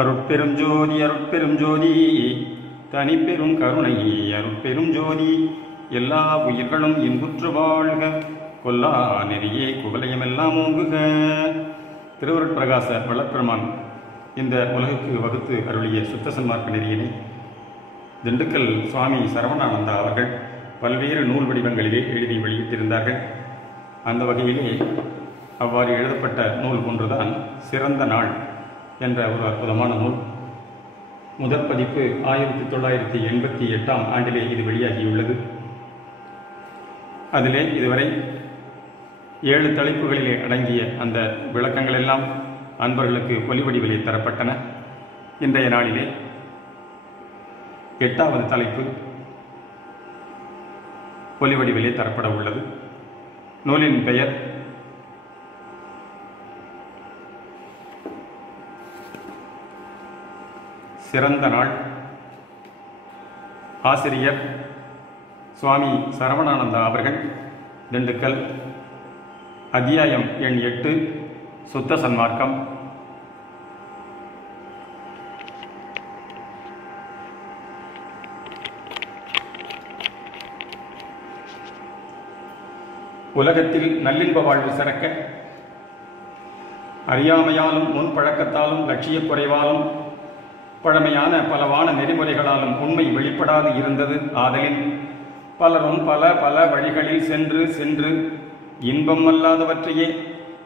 அருட்பெரும் ஜோதி அருட்பெரும் ஜோதி தனிப்பெரும் கருணை அருட்பெரும் ஜோதி எல்லா உயிர்களும் இன்புற்று வாழ்க கொல்லா நெறியே குவலயமெல்லாம் ஓங்குக. திருவருட்பிரகாச வளப்பெருமான் இந்த உலகுக்கு வகுத்து அருளிய சுத்த சன்மார்க்க நெறியினை திண்டுக்கல் சுவாமி சரவணானந்தா அவர்கள் பல்வேறு நூல் வடிவங்களிலே எழுதி வெளியிட்டிருந்தார்கள். அந்த வகையிலே அவ்வாறு எழுதப்பட்ட நூல் ஒன்றுதான் சிறந்த நாள் என்ற ஒரு அற்புதமான நூல். முதற் பதிப்பு 1988 ஆண்டிலே இது வெளியாகியுள்ளது. அதிலே இதுவரை 7 தலைப்புகளிலே அடங்கிய அந்த விளக்கங்கள் எல்லாம் அன்பர்களுக்கு ஒலிவடிவிலே தரப்பட்டன. இன்றைய நாளிலே 8வது தலைப்பு ஒலிவடிவிலே தரப்பட உள்ளது. நூலின் பெயர் சிறந்த நாள். ஆசிரியர் சுவாமி சரவணானந்தா அவர்கள், திண்டுக்கல். அத்தியாயம் எண் 8, சுத்த சன்மார்க்கம். உலகத்தில் நல்லின்ப வாழ்வு சிறக்க அறியாமையாலும் முன்பழக்கத்தாலும் லட்சிய குறைவாலும் பழமையான பலவான நெறிமுறைகளாலும் உண்மை வெளிப்படாது இருந்தது. ஆதலின் பலரும் பல பல வழிகளில் சென்று சென்று இன்பம் அல்லாதவற்றையே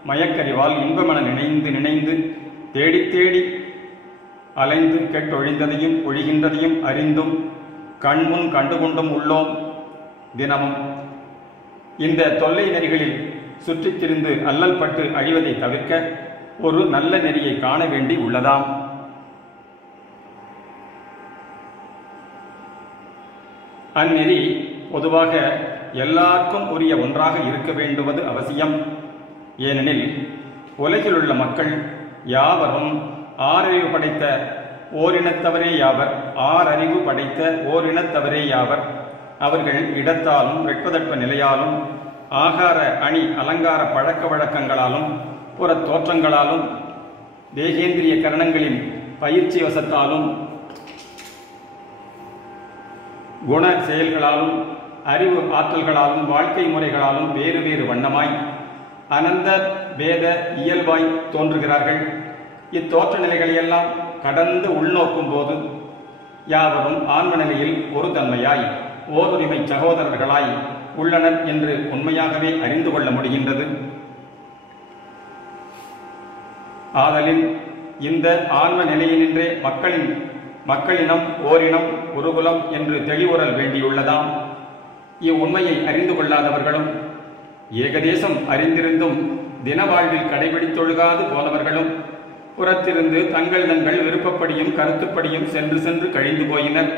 மயக்கறிவால் இன்பமென நினைந்து நினைந்து தேடி தேடி அலைந்து கெட்டொழிந்ததையும் ஒழிகின்றதையும் அறிந்தும் கண்முன் கண்டுகொண்டும் உள்ளோம். தினமும் இந்த தொல்லை நெறிகளில் சுற்றித் திரிந்து அல்லல் பட்டு அழிவதை தவிர்க்க ஒரு நல்ல நெறியை காண வேண்டி உள்ளதாம். அந்நெறி பொதுவாக எல்லாருக்கும் உரிய ஒன்றாக இருக்க வேண்டுவது அவசியம். ஏனெனில் உலகில் உள்ள மக்கள் யாவரும் ஆறறிவு படைத்த ஓரினத்தவரே யாவர். ஆறறிவு படைத்த ஓரினத்தவரே யாவர். அவர்கள் இடத்தாலும் வெட்பதட்ப நிலையாலும் ஆகார அணி அலங்கார பழக்க வழக்கங்களாலும் புற தோற்றங்களாலும் தேகேந்திரிய கரணங்களின் பயிற்சி வசத்தாலும் குண செயல்களாலும் அறிவு ஆற்றல்களாலும் வாழ்க்கை முறைகளாலும் வேறு வேறு வண்ணமாய் அனந்த பேத இயல்பாய் தோன்றுகிறார்கள். இத்தோற்ற நிலைகளையெல்லாம் கடந்து உள்நோக்கும் போது யாவரும் ஆன்ம நிலையில் ஒரு தன்மையாய் ஓருரிமை சகோதரர்களாய் உள்ளனர் என்று உண்மையாகவே அறிந்து கொள்ள முடிகின்றது. ஆதலின் இந்த ஆன்ம நிலையினின்றே மக்களினம் ஓரினம் ஒருகுலம் என்று தெளிவுறல் வேண்டியுள்ளதாம். இவ்வுண்மையை அறிந்து கொள்ளாதவர்களும் ஏகதேசம் அறிந்திருந்தும் தின வாழ்வில் கடைபிடித்தொழுகாது போனவர்களும் புறத்திருந்து தங்கள் விருப்பப்படியும் கருத்துப்படியும் சென்று சென்று கழிந்து போயினர்.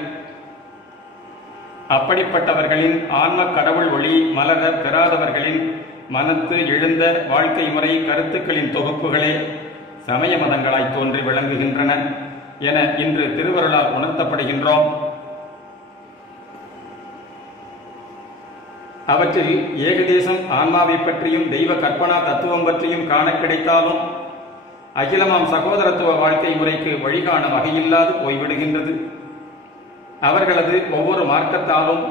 அப்படிப்பட்டவர்களின் ஆன்ம கடவுள் ஒளி மலர பெறாதவர்களின் மனத்து எழுந்த வாழ்க்கை முறை கருத்துக்களின் தொகுப்புகளே சமய மதங்களாய் தோன்றி விளங்குகின்றன என இன்று திருவருளால் உணர்த்தப்படுகின்றோம். அவற்றில் ஏகதேசம் ஆன்மாவை பற்றியும் தெய்வ கற்பனா தத்துவம் பற்றியும் காண கிடைத்தாலும் அகிலமாம் சகோதரத்துவ வாழ்க்கை முறைக்கு வழிகாண வகையில்லாது போய்விடுகின்றது. அவர்களது ஒவ்வொரு மார்க்கத்தாலும்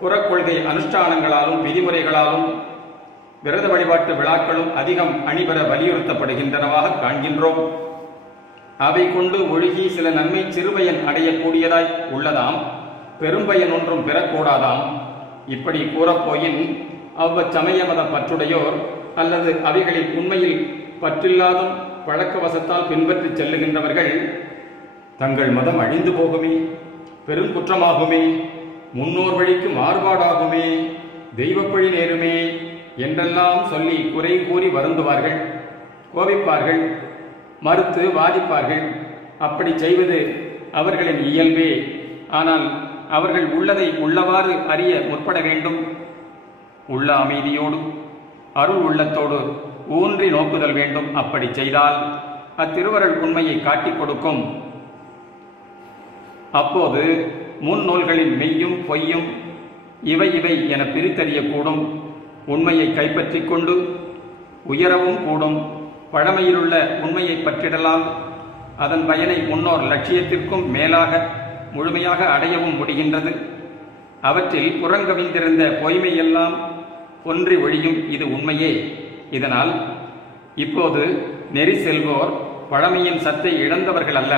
புறக்கொள்கை அனுஷ்டானங்களாலும் விதிமுறைகளாலும் விரத வழிபாட்டு விழாக்களும் அதிகம் அணிபெற வலியுறுத்தப்படுகின்றனவாக காண்கின்றோம். அவை கொண்டு ஒழுகி சில நன்மை சிறுபயன் அடையக்கூடியதாய் உள்ளதாம், பெரும்பயன் ஒன்றும் பெறக்கூடாதாம். இப்படி கூறப்போயின் அவ்வச்சமய மத பற்றுடையோர் அல்லது அவைகளில் உண்மையில் பற்றில்லாதும் பழக்கவசத்தால் பின்பற்றி செல்லுகின்றவர்கள் தங்கள் மதம் அழிந்து போகுமே, பெருங்குற்றமாகுமே, முன்னோர் வழிக்கு மாறுபாடாகுமே, தெய்வப்பழி நேருமே என்றெல்லாம் சொல்லி குறை கூறி வருந்துவார்கள், கோபிப்பார்கள், மறுத்து வாதிப்பார்கள். அப்படி செய்வது அவர்களின் இயல்பே. ஆனால் அவர்கள் உள்ளதை உள்ளவாறு அறிய முற்பட வேண்டும். உள்ள அமைதியோடு அருள் உள்ளத்தோடு ஊன்றி நோக்குதல் வேண்டும். அப்படி செய்தால் அத்திருவருள் உண்மையை காட்டிக் கொடுக்கும். அப்போது முன் நூல்களின் மெய்யும் பொய்யும் இவை இவை என பிரித்தறியக்கூடும். உண்மையை கைப்பற்றி கொண்டு உயரவும் கூடும். பழமையிலுள்ள உண்மையை பற்றிடலாம். அதன் பயனை முன்னோர் லட்சியத்திற்கும் மேலாக முழுமையாக அடையவும் முடிகின்றது. அவற்றில் புறங்கவிந்திருந்த பொய்மையெல்லாம் ஒன்றி ஒழியும். இது உண்மையே. இதனால் இப்போது நெறி செல்வோர் பழமையின் சத்தை இழந்தவர்கள் அல்ல,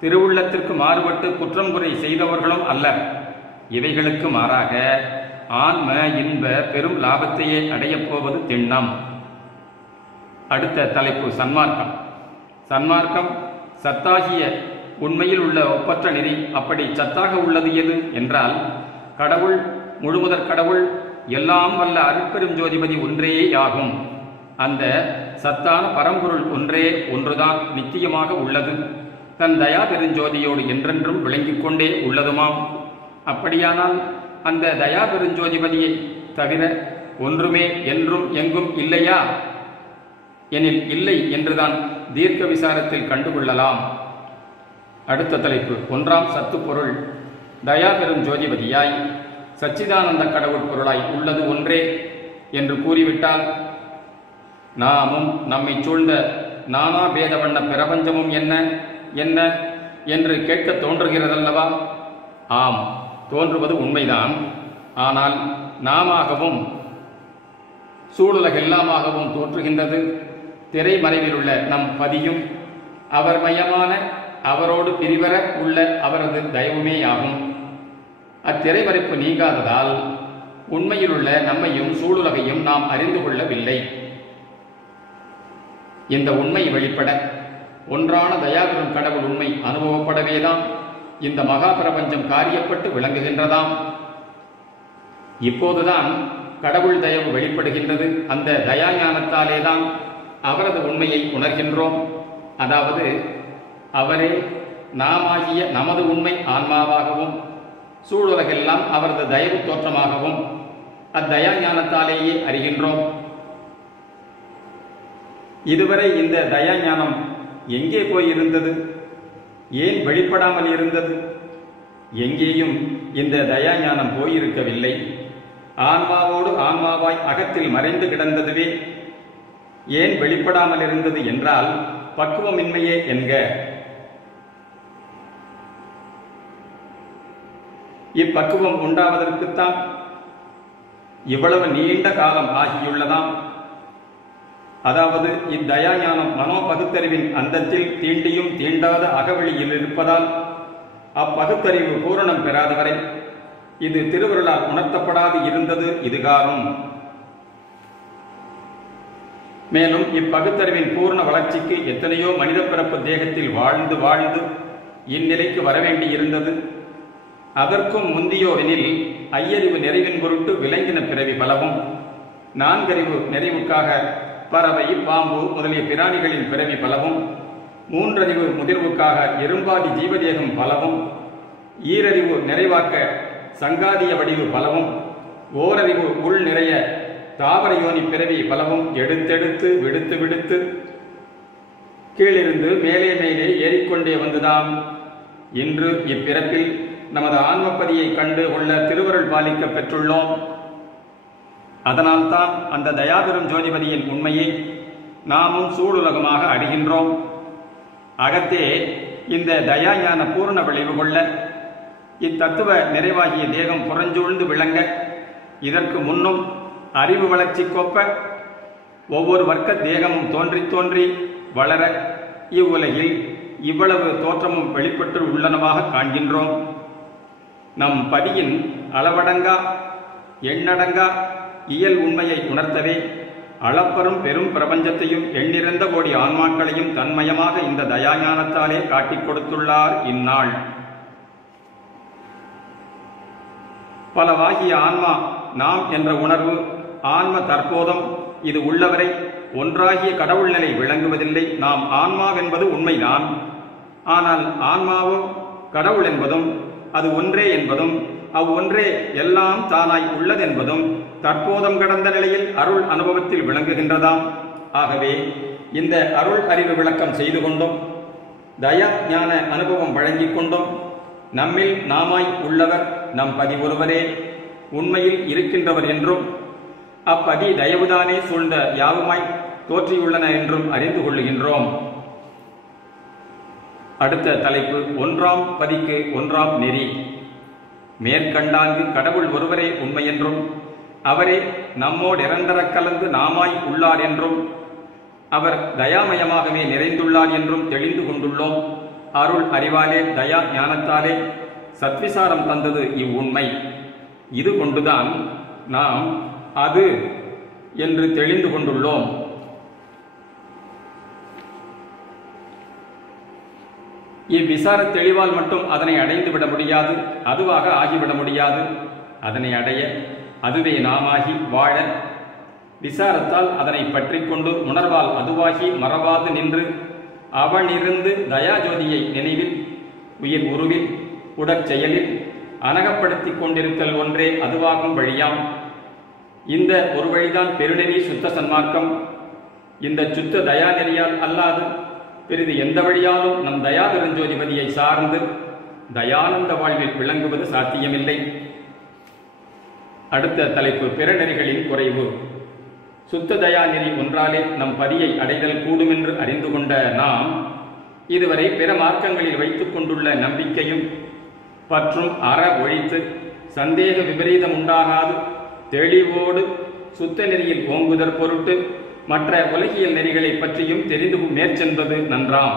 திருவுள்ளத்திற்கு மாறுபட்டு குற்றம் குறை செய்தவர்களும் அல்ல. இவைகளுக்கு மாறாக ஆன்ம இன்ப பெரும் லாபத்தையே அடையப் போவது திண்ணம். அடுத்த தலைப்பு சன்மார்க்கம். சன்மார்க்கம் சத்தாகிய உண்மையில் உள்ள ஒப்பற்ற நெறி. அப்படி சத்தாக உள்ளது எது என்றால், கடவுள், முழுமுதற் கடவுள், எல்லாம் வல்ல அருட்பெரும் ஜோதிபதி ஒன்றேயாகும். அந்த சத்தான பரம்பொருள் ஒன்றுதான் நித்தியமாக உள்ளது. தன் தயா பெருஞ்சோதியோடு என்றென்றும் விளங்கிக் கொண்டே உள்ளதுமாம். அப்படியானால் அந்த தயா பெருஞ்சோதிபதியை தவிர ஒன்றுமே என்றும் எங்கும் இல்லையா எனில் இல்லை என்றுதான் தீர்க்க விசாரத்தில் கண்டுகொள்ளலாம். அடுத்த தலைப்பு ஒன்றாம் சத்து பொருள். தயா பெரும் ஜோதிபதியாய் சச்சிதானந்த கடவுள் பொருளாய் உள்ளது ஒன்றே என்று கூறிவிட்டால், நாமும் நம்மை சூழ்ந்த நானா பேத வண்ண பிரபஞ்சமும் என்ன என்ன என்று கேட்க தோன்றுகிறதல்லவா? ஆம், தோன்றுவது உண்மைதான். ஆனால் நாமாகவும் சூழுலகெல்லாமாகவும் தோற்றுகின்றது திரைமறைவில் உள்ள நம் பதியும் அவர் மயமான அவரோடு பிரிவர உள்ள அவரது தயவுமேயாகும். அத்திரைமறைப்பு நீங்காததால் உண்மையில் உள்ள நம்மையும் சூழுலகையும் நாம் அறிந்து கொள்ளவில்லை. இந்த உண்மை வெளிப்பட ஒன்றான தயாபெரும் கடவுள் உண்மை அனுபவப்படவேதான் இந்த மகா பிரபஞ்சம் காரியப்பட்டு விளங்குகின்றதாம். இப்போதுதான் கடவுள் தயவு வெளிப்படுகின்றது. அந்த தயா ஞானத்தாலேதான் அவரது உண்மையை உணர்கின்றோம். அதாவது அவரே நாமாகிய நமது உண்மை ஆன்மாவாகவும் சூழுலகெல்லாம் அவரது தயவு தோற்றமாகவும் அத்தயா ஞானத்தாலேயே அறிகின்றோம். இதுவரை இந்த தயா ஞானம் எங்கே போய் இருந்தது? ஏன் வெளிப்படாமல் இருந்தது? எங்கேயும் இந்த தயா ஞானம் போயிருக்கவில்லை. ஆன்மாவோடு ஆன்மாவாய் அகத்தில் மறைந்து கிடந்ததுவே. ஏன் வெளிப்படாமல் இருந்தது என்றால் பக்குவமின்மையே என்க. இப்பக்குவம் உண்டாவதற்குத்தான் இவ்வளவு நீண்ட காலம் ஆகியுள்ளதாம். அதாவது இத்தயா ஞானம் மனோபகுத்தறிவின் அந்தத்தில் தீண்டியும் தீண்டாத அகவெளியில் இருப்பதால் அப்பகுத்தறிவு பூரணம் பெறாதவரை இது திருவருளால் உணர்த்தப்படாது இருந்தது இதுகாரும். மேலும் இப்பகுத்தறிவின் பூர்ண வளர்ச்சிக்கு எத்தனையோ மனித பிறப்பு தேகத்தில் வாழ்ந்து வாழ்ந்து இந்நிலைக்கு வரவேண்டி இருந்தது. அதற்கும் முந்தியோவெனில் ஐயறிவு நிறைவின் பொருட்டு விலங்கின பிறவி பலவும், நான்கறிவு நிறைவுக்காக பறவை, பாம்பு முதலிய பிராணிகளின் பிறவி பலவும், மூன்றறிவு முதிர்வுக்காக எறும்பாதி ஜீவதேகம் பலவும், ஈரறிவு நிறைவாக்க சங்காதிய வடிவு பலவும், ஓரறிவு உள் நிறைய தாவர யோனி பிறவி பலவும் எடுத்தெடுத்து விடுத்து விடுத்து கீழிருந்து மேலே மேலே ஏறிக்கொண்டே வந்துதாம் இன்று இப்பிறப்பில் நமது ஆன்மப்பதியை கண்டு கொள்ள திருவருள் பாலிக்க பெற்றுள்ளோம். அதனால்தான் அந்த தயாபெரும் ஜோதிபதியின் உண்மையை நாமும் சூழுலகமாக அறிகின்றோம். அகத்தே இந்த தயா ஞான பூர்ண விளைவு கொள்ள இத்தத்துவ நிறைவாகிய தேகம் புறஞ்சூழ்ந்து விளங்க இதற்கு முன்னும் அறிவு வளர்ச்சி கொப்ப ஒவ்வொரு வர்க்க தேகமும் தோன்றி தோன்றி வளர இவ்வுலகில் இவ்வளவு தோற்றமும் வெளிப்பட்டு உள்ளனவாக காண்கின்றோம். நம் பதியின் அளவடங்கா எண்ணடங்கா இயல் உண்மையை உணர்த்தவே அளப்பரும் பெரும் பிரபஞ்சத்தையும் எண்ணிறந்த கோடி ஆன்மாக்களையும் தன்மயமாக இந்த தயாஞானத்தாலே காட்டிக் கொடுத்துள்ளார் இந்நாள். பலவாகிய ஆன்மா நாம் என்ற உணர்வு ஆன்ம தற்போதம் இது உள்ளவரை ஒன்றாகிய கடவுள் நிலை விளங்குவதில்லை. நாம் ஆன்மாவென்பது உண்மைதான். ஆனால் ஆன்மாவும் கடவுள் என்பதும் அது ஒன்றே என்பதும் அவ்வொன்றே எல்லாம் தானாய் உள்ளதென்பதும் தற்போதம் கடந்த நிலையில் அருள் அனுபவத்தில் விளங்குகின்றதாம். ஆகவே இந்த அருள் அறிவு விளக்கம் செய்து கொண்டும் தயா ஞான அனுபவம் வழங்கிக் கொண்டும் நம்மில் நாமாய் உள்ளவர் நம் பதி ஒருவரே உண்மையில் இருக்கின்றவர் என்றும் அப்பதி தயவுதானே சூழ்ந்த யாவுமாய் தோற்றியுள்ளன என்றும் அறிந்து கொள்ளுகின்றோம். அடுத்த தலைப்பு 1ஆம் பதிக்கு 1ஆம் நெறி. மேற்கண்டாங்கு கடவுள் ஒருவரே உண்மையென்றும் அவரே நம்மோடு நிரந்தர கலந்து நாமாய் உள்ளார் என்றும் அவர் தயாமயமாகவே நிறைந்துள்ளார் என்றும் தெளிந்து கொண்டுள்ளோம். அருள் அறிவாலே தயா ஞானத்தாலே சத்விசாரம் தந்தது இவ்வுண்மை. இது கொண்டுதான் நாம் அது என்று தெளிந்து கொண்டுள்ளோம். இவ்விசார தெளிவால் மட்டும் அதனை அடைந்து விட முடியாது, அதுவாக ஆகிவிட முடியாது. அதனை அடைய அதுவே நாமாகி வாழ விசாரத்தால் அதனை பற்றி கொண்டு உணர்வால் அதுவாகி மறவாது நின்று அவனிருந்து தயாஜோதியை நினைவில் உயிர் உருவில் உடற்செயலில் அனகப்படுத்தி கொண்டிருத்தல் ஒன்றே அதுவாகும் வழியாம். இந்த ஒரு வழிதான் பெருநெறி சுத்த சன்மார்க்கம். இந்த சுத்த தயா நெறியால் அல்லாது பெரிது எந்த வழியாலும் நம் தயா பெருஞ்சோதிபதியை சார்ந்து தயானந்த வாழ்வில் விளங்குவது சாத்தியமில்லை. அடுத்த தலைப்பு பிறநெறிகளின் குறைவு. சுத்த தயா நெறி ஒன்றாலே நம் பதியை அடைதல் கூடுமென்று அறிந்து கொண்ட நாம் இதுவரை பிற மார்க்கங்களில் வைத்துக் கொண்டுள்ள நம்பிக்கையும் பற்றும் அற ஒழித்து சந்தேக விபரீதம் உண்டாகாது தெளிவோடு சுத்த நெறியில் ஓங்குதற் பொருட்டு மற்ற உலகியல் நெறிகளை பற்றியும் தெரிந்து மேற்சென்பது நன்றாம்.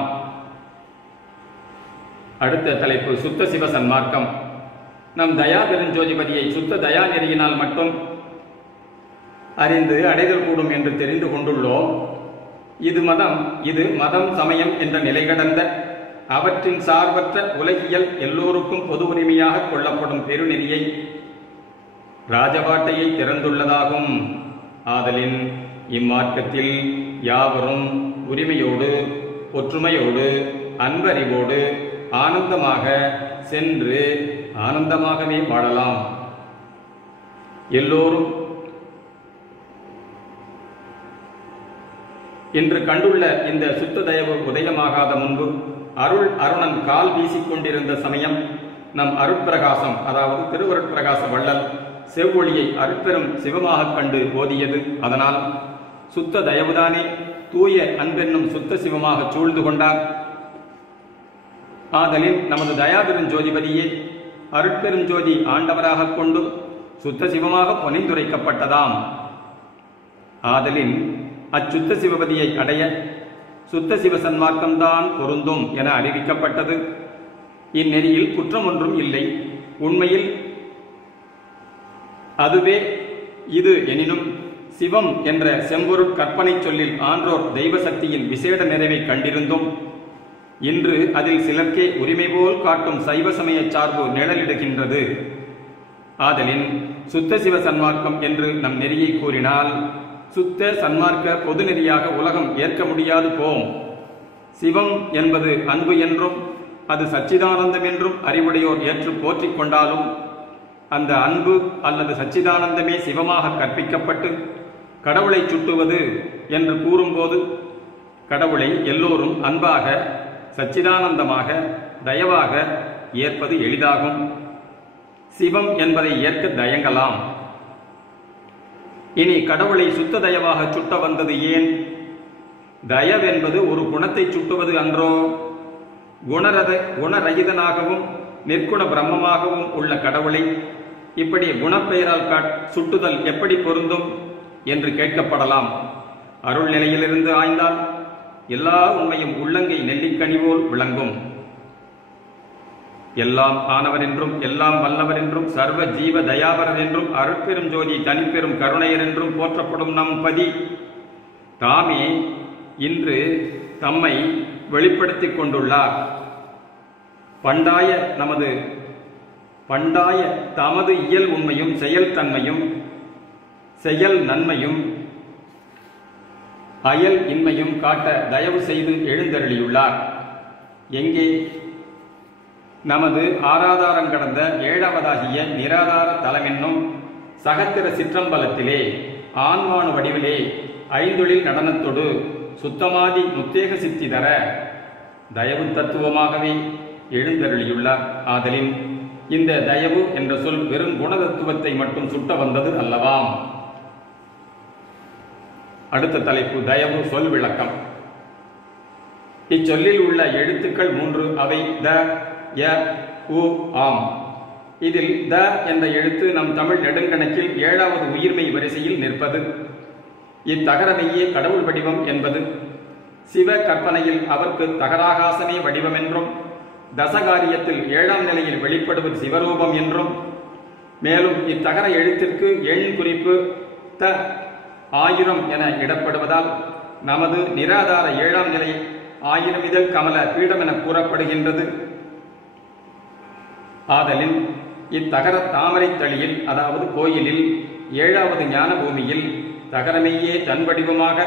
அடுத்த தலைப்பு சுத்த சிவ சன்மார்க்கம். நம் தயா பெருஞ்சோதிபதியை சுத்த தயா நெறியினால் மட்டும் அறிந்து அடைதல் கூடும் என்று தெரிந்து கொண்டுள்ளோம். இது மதம் சமயம் என்ற நிலை கடந்த அவற்றின் சார்பற்ற உலகியல் எல்லோருக்கும் பொது உரிமையாக கொள்ளப்படும் பெருநெறியை ராஜபாட்டையை திறந்துள்ளதாகும். ஆதலின் இம்மார்க்கத்தில் யாவரும் உரிமையோடு ஒற்றுமையோடு அன்பறிவோடு ஆனந்தமாக சென்று ஆனந்தமாகவே வாழலாம். எல்லோரும் இன்று கண்டுள்ள இந்த சுத்த தயவு உதயமாகாத முன்பு அருணன் கால் வீசிக்கொண்டிருந்த சமயம் நம் அருட்பிரகாசம், அதாவது திருவருட்பிரகாச வள்ளல் செவ்வொளியை அருட்பெரும் சிவமாக கண்டு போதியது. அதனால் சுத்த தயவுதானே தூய அன்பென்னும் சுத்த சிவமாக சூழ்ந்து கொண்டார். ஆதலின் நமது தயாபெருஞ்சோதிபதியே அருட்பெருஞ்சோதி ஆண்டவராக கொண்டு சுத்த சிவமாக புனைந்துரைக்கப்பட்டதாம். ஆதலின் அச்சுத்த சிவபதியை அடைய சுத்த சிவ சன்மார்க்கம்தான் பொருந்தும் என அறிவிக்கப்பட்டது. இந்நெறியில் குற்றம் ஒன்றும் இல்லை. உண்மையில் அதுவே இது எனினும் சிவம் என்ற செம்பொருட் கற்பனை சொல்லில் ஆன்றோர் தெய்வ சக்தியின் விசேட நிறைவை கண்டிருந்தும் இன்று அதில் சிலர்க்கே உரிமை போல் காட்டும் சைவ சமய சார்பு நிழலிடுகின்றது. ஆதலின் சுத்த சிவ சன்மார்க்கம் என்று நம் நெறியை கூறினால் சுத்த சன்மார்க்க பொது நெறியாக உலகம் ஏற்க முடியாது போம். சிவம் என்பது அன்பு என்றும் அது சச்சிதானந்தம் என்றும் அறிவுடையோர் ஏற்று போற்றிக் கொண்டாலும் அந்த அன்பு அல்லது சச்சிதானந்தமே சிவமாக கற்பிக்கப்பட்டு கடவுளை சுட்டுவது என்று கூறும்போது கடவுளை எல்லோரும் அன்பாக சச்சிதானந்தமாக தயவாக ஏற்பது எளிதாகும். சிவம் என்பதை ஏற்க தயங்கலாம். இனி கடவுளை சுத்த தயவாக சுட்ட வந்தது ஏன்? தயவென்பது ஒரு குணத்தை சுட்டுவது அன்றோ? குணரகிதனாகவும் நிற்குண பிரம்மமாகவும் உள்ள கடவுளை இப்படி குணப்பெயரால் சுட்டுதல் எப்படி பொருந்தும் என்று கேட்கப்படலாம். அருள் நிலையிலிருந்து ஆய்ந்தால் எல்லா உண்மையும் உள்ளங்கை நெல்லிக்கனி போல் விளங்கும். எல்லாம் ஆனவர் என்றும் எல்லாம் வல்லவர் என்றும் சர்வ ஜீவ தயாபரர் என்றும் அருட்பெரும் ஜோதி தனிப்பெரும் கருணையர் என்றும் போற்றப்படும் நம் பதி தாமே இன்று தம்மை வெளிப்படுத்திக் கொண்டுள்ளார். பண்டாய தமது இயல் உண்மையும் செயல் தன்மையும் செயல் நன்மையும் அயல் இன்மையும் காட்ட தயவு செய்து எழுந்தருளியுள்ளார். எங்கே? நமது ஆராதாரம் கடந்த 7வதாகிய நிராதார தலமென்னும் சகத்திர சிற்றம்பலத்திலே ஆன்மானு வடிவிலே ஐந்தொழில் நடனத்தொடு சுத்தமாதி முத்தேக சித்தி தர தயவு தத்துவமாகவே எழுந்தருளியுள்ளார். ஆதலின் இந்த தயவு என்ற சொல் வெறும் குணதத்துவத்தை மட்டும் சுட்ட வந்தது அல்லவாம். அடுத்த தலைப்பு தயவு சொல் விளக்கம். இச்சொல்லில் உள்ள எழுத்துக்கள் 3. அவை த, ய, உ, ஆம். இதில் த என்ற எழுத்து நம் தமிழ் நெடுங்கணக்கில் 7வது உயிர்மை வரிசையில் நிற்பது. இத்தகரமையே கடவுள் வடிவம் என்பது. சிவ கற்பனையில் அவருக்கு தகராகாசமே வடிவம் என்றும், தசகாரியத்தில் 7ஆம் நிலையில் வெளிப்படுவது சிவரூபம் என்றும், மேலும் இத்தகர எழுத்திற்கு எண் குறிப்பு த 1000 என இடப்படுவதால் நமது நிராதார 7ஆம் நிலை 1000 இதழ் கமல பீடம் என கூறப்படுகின்றது. ஆதலின் இத்தகர தாமரை தளியில், அதாவது கோயிலில் 7வது ஞான பூமியில் தகரமையே தன் வடிவமாக,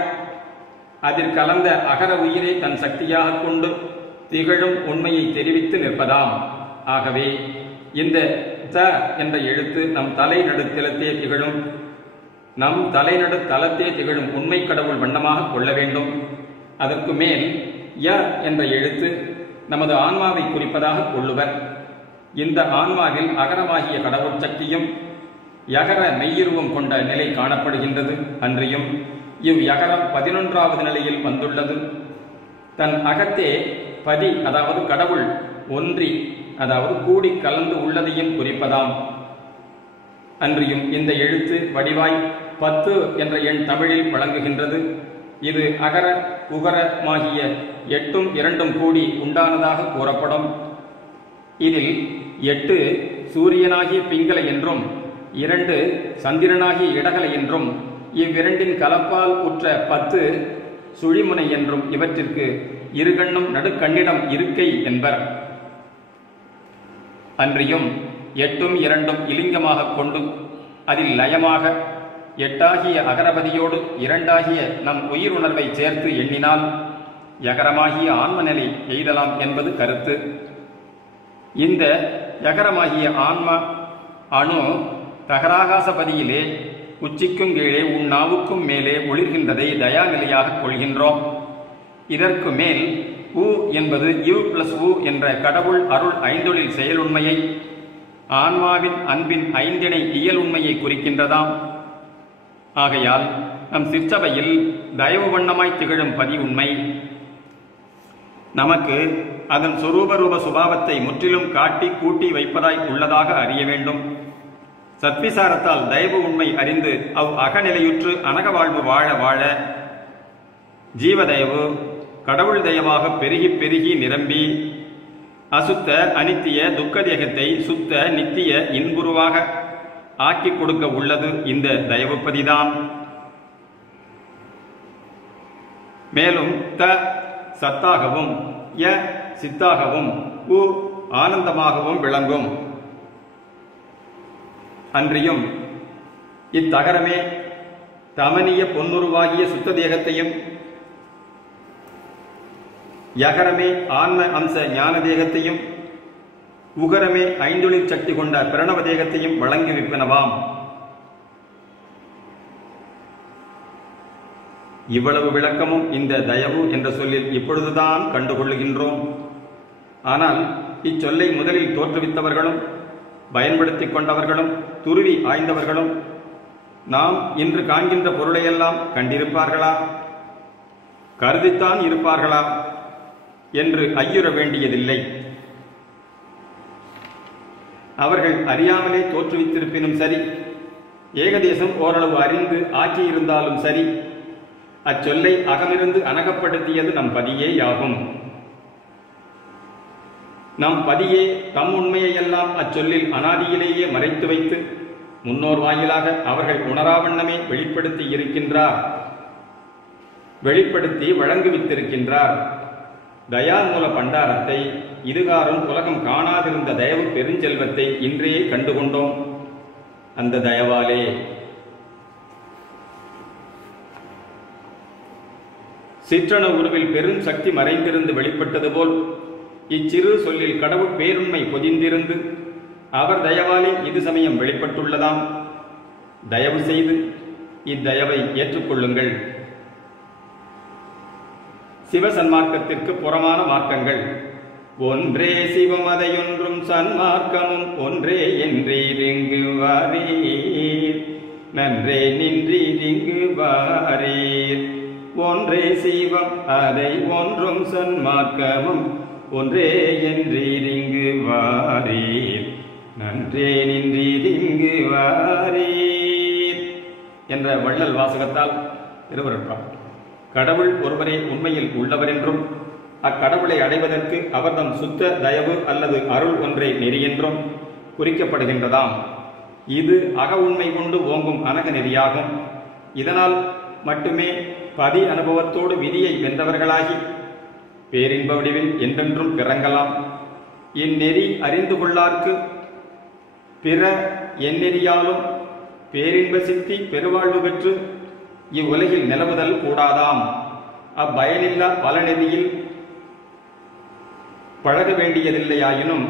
அதில் கலந்த அகர உயிரை தன் சக்தியாக கொண்டு திகழும் உண்மையை தெரிவித்து நிற்பதாம். ஆகவே இந்த த என்ற எழுத்து நம் தலைநடுத்தலத்தே திகழும், நம் தலைநடு தலத்தே திகழும் உண்மை கடவுள் வண்ணமாக கொள்ள வேண்டும். அதற்கு மேல் ய என்ற எழுத்து நமது ஆன்மாவை குறிப்பதாக கொள்ளுவர். இந்த ஆன்மாவில் அகரமாகிய கடவுள் சக்தியும் யகர மெய்யுருவம் கொண்ட நிலை காணப்படுகின்றது. அன்றியும் இவ் யகரம் 11வது நிலையில் வந்துள்ளது. தன் அகத்தே பதி, அதாவது கடவுள் ஒன்றி, அதாவது கூடி கலந்து உள்ளதையும் குறிப்பதாம். அன்றியும் இந்த எழுத்து வடிவாய் 10 என்ற எண் தமிழில் வழங்குகின்றது. இது அகர உகரமாகிய 8ம் 2ம் கூடி உண்டானதாக கூறப்படும். இதில் 8 சூரியனாகிய பிங்கள என்றும் 2 சந்திரனாகிய இடகலை என்றும் இவ்விரண்டின் கலப்பால் உற்ற 10 சுழிமுனை என்றும் இவற்றிற்கு இருகண்ணும் நடுக்கண்ணிடம் இருக்கை என்பர். அன்றியும் 8ம் 2ம் இலிங்கமாக கொண்டு அதில் லயமாக 8ஆகிய அகரபதியோடு 2ஆகிய நம் உயிருணர்வை சேர்த்து எண்ணினால் யகரமாகிய ஆன்மநிலை எய்தலாம் என்பது கருத்து. இந்த யகரமாகிய ஆன்ம அணு தகராகாசபதியிலே உச்சிக்கும் கீழே உன்னாவுக்கும் மேலே ஒளிர்கின்றதை தயாநிலையாக கொள்கின்றோம். இதற்கு மேல் உ என்பது யு பிளஸ் உ என்ற கடவுள் அருள் ஐந்தொழில் செயலுண்மையை, ஆன்மாவின் அன்பின் ஐந்திணை இயல் உண்மையை குறிக்கின்றதாம். ஆகையால் நம் சிற்சபையில் தயவு வண்ணமாய் திகழும் பதி உண்மை நமக்கு அதன் சொரூபரூப சுபாவத்தை முற்றிலும் காட்டி கூட்டி வைப்பதாய் உள்ளதாக அறிய வேண்டும். சத்விசாரத்தால் தயவு உண்மை அறிந்து அவ் அகநிலையுற்று அனக வாழ்வு வாழ வாழ ஜீவதயவு கடவுள் தயவாக பெருகி பெருகி நிரம்பி அசுத்த அனித்திய துக்க தேகத்தை சுத்த நித்திய இன்புருவாக ஆக்கி கொடுக்க உள்ளது இந்த தயவுப்பதிதான். மேலும் த சத்தாகவும் ய சித்தாகவும் உ ஆனந்தமாகவும் விளங்கும். அன்றியும் இத்தகரமே தமனிய பொன்னுருவாகிய சுத்த தேகத்தையும், யகரமே ஆன்ம அம்ச ஞான தேகத்தையும், உகரமே ஐந்தொழில் சக்தி கொண்ட பிரணவ தேகத்தையும் வழங்கிவிப்பனவாம். இவ்வளவு விளக்கமும் இந்த தயவு என்ற சொல்லில் இப்பொழுதுதான் கண்டுகொள்ளுகின்றோம். ஆனால் இச்சொல்லை முதலில் தோற்றுவித்தவர்களும் பயன்படுத்திக் கொண்டவர்களும் துருவி ஆய்ந்தவர்களும் நாம் இன்று காண்கின்ற பொருளையெல்லாம் கண்டிருப்பார்களா, கருதித்தான் இருப்பார்களா என்று ஐயுற வேண்டியதில்லை. அவர்கள் அறியாமலே தோற்றுவித்திருப்பினும் சரி, ஏகதேசம் ஓரளவு அறிந்து ஆக்கியிருந்தாலும் சரி, அச்சொல்லை அகமிருந்து அனகப்படுத்தியது நம் பதியேயாகும். நம் பதியே தம் உண்மையெல்லாம் அச்சொல்லில் அனாதியிலேயே மறைத்து வைத்து முன்னோர் வாயிலாக அவர்கள் உணராவண்ணமே வெளிப்படுத்தி இருக்கின்றார், வெளிப்படுத்தி வழங்குவித்திருக்கின்றார். தயாமூல பண்டாரத்தை, இதுகாரும் உலகம் காணாதிருந்த தயவு பெருஞ்செல்வத்தை இன்றையே கண்டுகொண்டோம். அந்த தயவாலே சிற்றணு உருவில் பெரும் சக்தி மறைந்திருந்து வெளிப்பட்டது போல் இச்சிறு சொல்லில் கடவுள் பேருண்மை பொதிந்திருந்து அவர் தயவாலே இது சமயம் வெளிப்பட்டுள்ளதாம். தயவு செய்து இத்தயவை ஏற்றுக்கொள்ளுங்கள். சிவசன்மார்க்கத்திற்கு புறமான மார்க்கங்கள் ஒன்றே சிவம், அதையொன்றும் சன்மார்க்கமும் ஒன்றே என்றீரிங்கு வாரீர், நன்றே நின்றீரிங்கு வாரீர். ஒன்றே சீவம் அதை ஒன்றும் சன்மார்க்கமும் ஒன்றே என்றிங்கு வாரீர் நன்றே நின்றீதிங்கு வாரீர் என்ற வள்ளல் வாசகத்தால் திருவருட்பம். கடவுள் ஒருவரே உண்மையில் உள்ளவர் என்றும் அக்கடவுளை அடைவதற்கு அவர்தம் சுத்த தயவு அல்லது அருள் ஒன்றே நெறி என்றும் குறிக்கப்படுகின்றதாம். இது அக உண்மை கொண்டு ஓங்கும் அனக நெறியாகும். இதனால் மட்டுமே பதி அனுபவத்தோடு விதியை வென்றவர்களாகி பேரின்ப வடிவில் என்றென்றும் பிறங்கலாம். இந்நெறி அறிந்து கொள்ளார்க்கு பிற எந்நெறியாலும் பேரின்ப சித்தி பெருவாழ்வு பெற்று இவ்வுலகில் நிலவுதல் கூடாதாம். அப்பயனில்லா பல நெறியில் பழக வேண்டியதில்லையாயினும்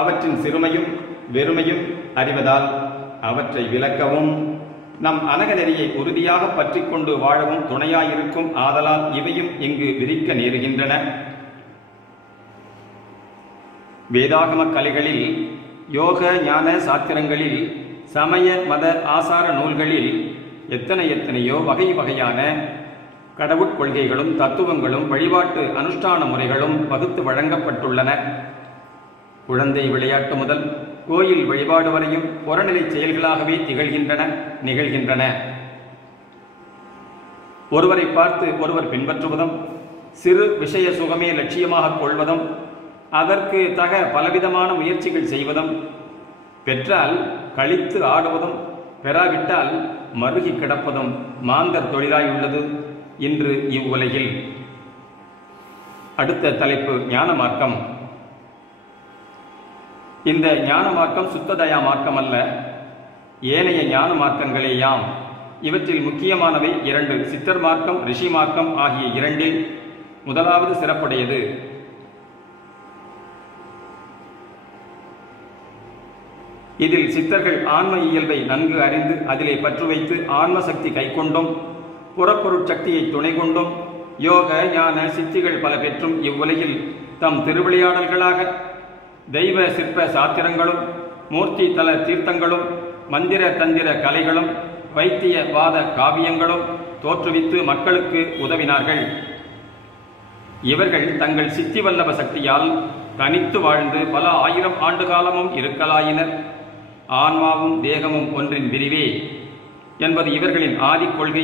அவற்றின் சிறுமையும் வெறுமையும் அறிவதால் அவற்றை விளக்கவும் நம் அனக நெறியை உறுதியாக பற்றி கொண்டு வாழவும் துணையாயிருக்கும். ஆதலால் இவையும் இங்கு விரிக்க நேருகின்றன. வேதாகம கலைகளில், யோக ஞான சாத்திரங்களில், சமய மத ஆசார நூல்களில் எத்தனையோ வகை வகையான கடவுட்கொள்கைகளும் தத்துவங்களும் வழிபாட்டு அனுஷ்டான முறைகளும் வகுத்து வழங்கப்பட்டுள்ளன. குழந்தை விளையாட்டு முதல் கோயில் வழிபாடு வரையும் புறநிலை செயல்களாகவே நிகழ்கின்றன. ஒருவரை பார்த்து ஒருவர் பின்பற்றுவதும், சிறு விஷய சுகமே லட்சியமாக கொள்வதும், அதற்கு தக பலவிதமான முயற்சிகள் செய்வதும், பெற்றால் கழித்து ஆடுவதும், பெறாவிட்டால் மருகி கிடப்பதும் மாந்தர் தொழிலாயுள்ளது இன்று இவ்வுலகில். அடுத்த தலைப்பு ஞான மார்க்கம். இந்த ஞான மார்க்கம் சுத்ததயா மார்க்கம் அல்ல, ஏனைய ஞான மார்க்கங்களேயாம். இவற்றில் முக்கியமானவை இரண்டு, சித்தர் மார்க்கம், ரிஷி மார்க்கம் ஆகிய இரண்டில் முதலாவது சிறப்புடையது. இதில் சித்தர்கள் ஆன்ம இயல்பை நன்கு அறிந்து அதிலே பற்று வைத்து ஆன்ம சக்தி கைக்கொண்டும் புறப்பொருட்சக்தியை துணை கொண்டும் யோக ஞான சித்திகள் பல பெற்றும் இவ்வுலகில் தம் திருவிளையாடல்களாக தெய்வ சிற்ப சாத்திரங்களும் மூர்த்தி தல தீர்த்தங்களும் மந்திர தந்திர கலைகளும் வைத்திய வாத காவியங்களும் தோற்றுவித்து மக்களுக்கு உதவினார்கள். இவர்கள் தங்கள் சித்தி வல்லப சக்தியால் தனித்து வாழ்ந்து பல ஆயிரம் ஆண்டு காலமும் இருக்கலாயினர். ஆன்மாவும் தேகமும் ஒன்றின் விரிவே என்பது இவர்களின் ஆதி கொள்கை.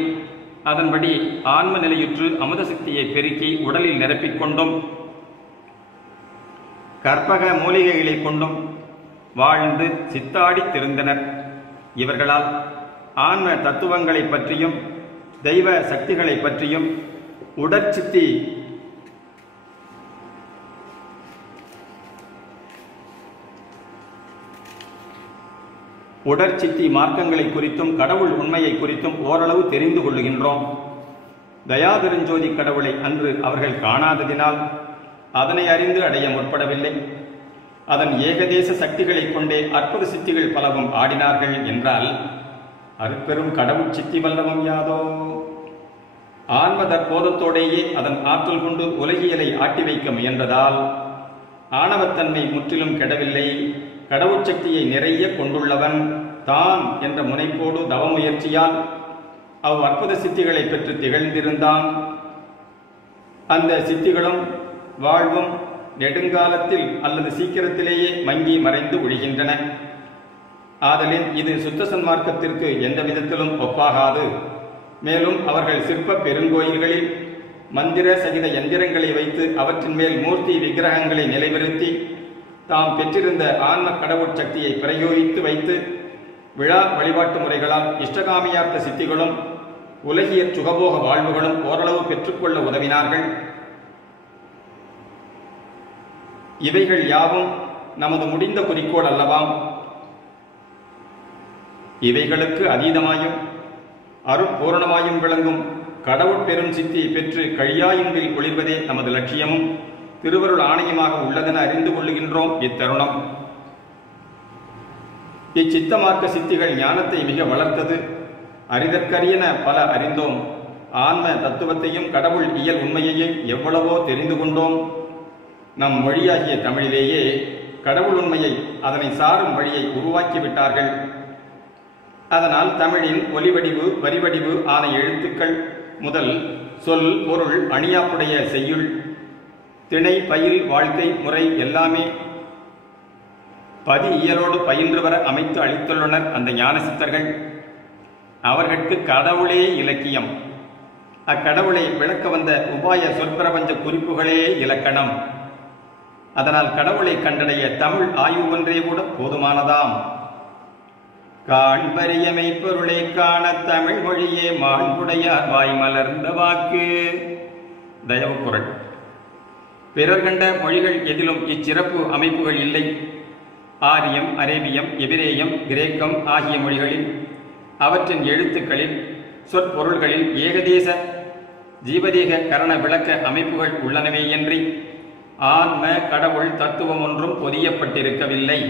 அதன்படி ஆன்ம நிலையுற்று அமுத சக்தியை பெருக்கி உடலில் நிரப்பிக்கொண்டும் கற்பக மூலிகைகளை கொண்டும் வாழ்ந்து சித்தாடி திருந்தனர். இவர்களால் ஆன்ம தத்துவங்களை பற்றியும் தெய்வ சக்திகளை பற்றியும் உடற்சித்தி மார்க்கங்களை குறித்தும் கடவுள் உண்மையை குறித்தும் ஓரளவு தெரிந்து கொள்ளுகின்றோம். தயாபெருஞ்சோதி கடவுளை அன்று அவர்கள் காணாததினால் அதனை அறிந்து அடைய முற்படவில்லை. அதன் ஏகதேச சக்திகளை கொண்டே அற்புத சித்திகள் பலவும் ஆடினார்கள் என்றால் அருட்பெரும் கடவுள் சித்தி வல்லவம் யாதோ? ஆன்ம தற்போதத்தோடேயே அதன் ஆற்றல் கொண்டு உலகியலை ஆட்டி வைக்க முயன்றதால் ஆணவத்தன்மை முற்றிலும் கெடவில்லை. கடவுட்சக்தியை நிறைய கொண்டுள்ளவன் தான் என்ற முனைப்போடு தவ முயற்சியால் அவ் அற்புத சித்திகளை பெற்று திகழ்ந்திருந்தான். அந்த சித்திகளும் வாழ்வும் நெடுங்காலத்தில் அல்லது சீக்கிரத்திலேயே மங்கி மறைந்து ஒழிகின்றன. ஆதலின் இது சுத்த சன்மார்க்கத்திற்கு எந்த விதத்திலும் ஒப்பாகாது. மேலும் அவர்கள் சிற்ப பெருங்கோயில்களில் மந்திர சகித எந்திரங்களை வைத்து அவற்றின் மேல் மூர்த்தி விக்கிரகங்களை நிலைநிறுத்தி தாம் பெற்றிருந்த ஆன்ம கடவுட் சக்தியை பிரயோகித்து வைத்து விழா வழிபாட்டு முறைகளால் இஷ்டகாமியார்த்த சித்திகளும் உலகியற் சுகபோக வாழ்வுகளும் ஓரளவு பெற்றுக்கொள்ள உதவினார்கள். இவைகள் யாவும் நமது முடிந்த குறிக்கோள் அல்லவாம். இவைகளுக்கு அதீதமாயும் அருட்பூரணமாயும் விளங்கும் கடவுட் பெரும் சித்தி பெற்று கழியாயும்பில் ஒளிர்வதே நமது லட்சியமும் திருவருள் ஆணையமாக உள்ளதென அறிந்து கொள்ளுகின்றோம். இத்தருணம் இச்சித்த மார்க்க சித்திகள் ஞானத்தை மிக வளர்த்தது. அறிதற்கரியன பல அறிந்தோம். ஆன்ம தத்துவத்தையும் கடவுள் இயல் உண்மையையும் எவ்வளவோ தெரிந்து கொண்டோம். நம் மொழியாகிய தமிழிலேயே கடவுள் உண்மையை அதனை சாரும் வழியை உருவாக்கிவிட்டார்கள். அதனால் தமிழின் ஒலிவடிவு வரிவடிவு ஆன எழுத்துக்கள் முதல் சொல் பொருள் அணியாப்புடைய செய்யுள் திணை பயில் வாழ்க்கை முறை எல்லாமே பதி இயலோடு பயின்று வர அமைத்து அளித்துள்ளனர் அந்த ஞான சித்தர்கள். அவர்களுக்கு கடவுளே இலக்கியம். அக்கடவுளை விளக்க வந்த உபாய சொற்பிரபஞ்ச குறிப்புகளே இலக்கணம். அதனால் கடவுளை கண்டடைய தமிழ் ஆய்வு ஒன்றே கூட போதுமானதாம். காண்பரிய மெய்ப்பொருளை காண தமிழ் மொழியே மாண்புடையார் வாய் மலர்ந்த வாக்கு. தயவு குறள். பிறர் கண்ட மொழிகள் எதிலும் இச்சிறப்பு அமைப்புகள் இல்லை. ஆரியம், அரேபியம், எபிரேயம், கிரேக்கம் ஆகிய மொழிகளில் அவற்றின் எழுத்துக்களில் சொற்பொருள்களில் ஏகதேச ஜீவதேக கரண விளக்க அமைப்புகள் உள்ளனவேயன்றி ஆன்ம கடவுள் தத்துவம் ஒன்றும் பொதியப்பட்டிருக்கவில்லை.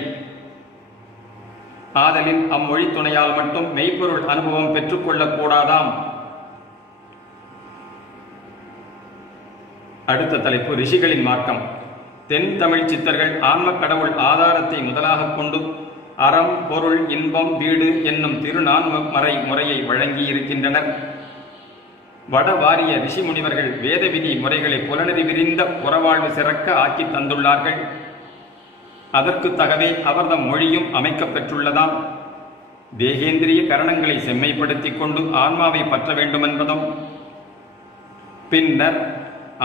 ஆதலின் அம்மொழி துணையால் மட்டும் மெய்ப்பொருள் அனுபவம் பெற்றுக்கொள்ளக் கூடாதாம். அடுத்த தலைப்பு ரிஷிகளின் மார்க்கம். தென் தமிழ் சித்தர்கள் ஆன்ம கடவுள் ஆதாரத்தை முதலாக கொண்டு அறம், பொருள், இன்பம், வீடு என்னும் திருநான்மறை முறையை வழங்கியிருக்கின்றனர். வடவாரிய ரிஷி முனிவர்கள் வேத விதி முறைகளை புலனறி விரிந்த புறவாழ்வு சிறக்க ஆக்கி தந்துள்ளார்கள். அதற்கு தகவே அவர்தம் மொழியும் அமைக்கப் பெற்றுள்ளதாம். தேகேந்திரிய கரணங்களை செம்மைப்படுத்திக் கொண்டு ஆன்மாவை பற்ற வேண்டுமென்பதும் பின்னர்